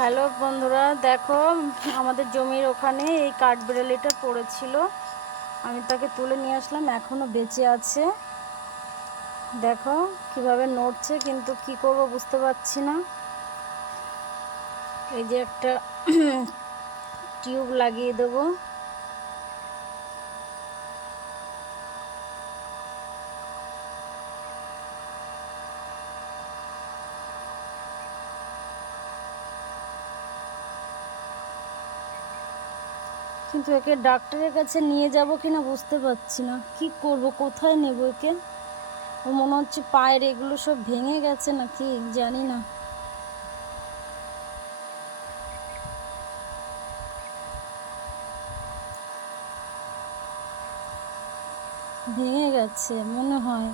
Hello বন্ধুরা, দেখো আমাদের জমির ওখানে এই কাঠবিড়ালিটা পড়েছিল। আমি তাকে তুলে নিয়ে আসলাম, এখনো বেঁচে আছে। দেখো কিভাবে নড়ছে, কিন্তু কি করব বুঝতে পারছি না। এই যে একটা টিউব লাগিয়ে দেবো। কিন্তু একে ডাক্তারের কাছে নিয়ে যাব কিনা বুঝতে পারছি না। কি করব, কোথায় নেব একে? ও মনে হচ্ছে পায়ের এগুলো সব ভেঙে গেছে নাকি জানি না। ভেঙে গেছে মনে হয়।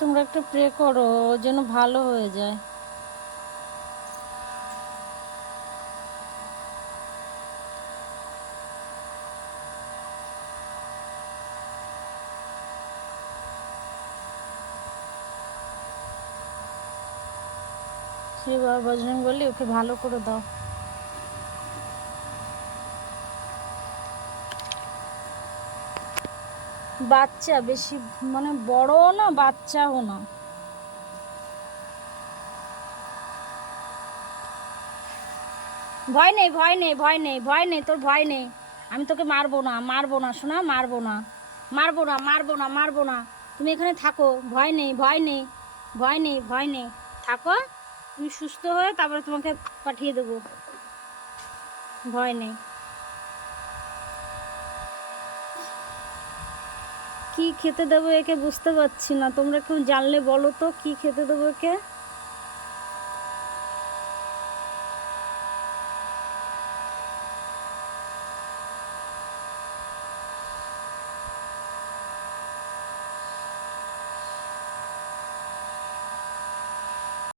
তোমরা একটু প্রে করো ও যেন ভালো হয়ে যায়। শ্রী বাবা বজরং বলি, ওকে ভালো করে দাও। বাচ্চা বেশি, মানে বড়ও না বাচ্চাও না। ভয় নেই, ভয় নেই, ভয় নেই, ভয় নেই, তোর ভয় নেই। আমি তোকে মারবো না, মারবো না শোনা, মারবো না, মারবো না, মারবো না, মারবো না। তুমি এখানে থাকো, ভয় নেই, ভয় নেই, ভয় নেই, ভয় নেই, থাকো। তুমি সুস্থ হয়ে তারপরে তোমাকে পাঠিয়ে দেবো। ভয় নেই। কি খেতে দেবো একে বুঝতে পারছি না। তোমরা কেউ জানলে বলো তো কি খেতে দেবো একে।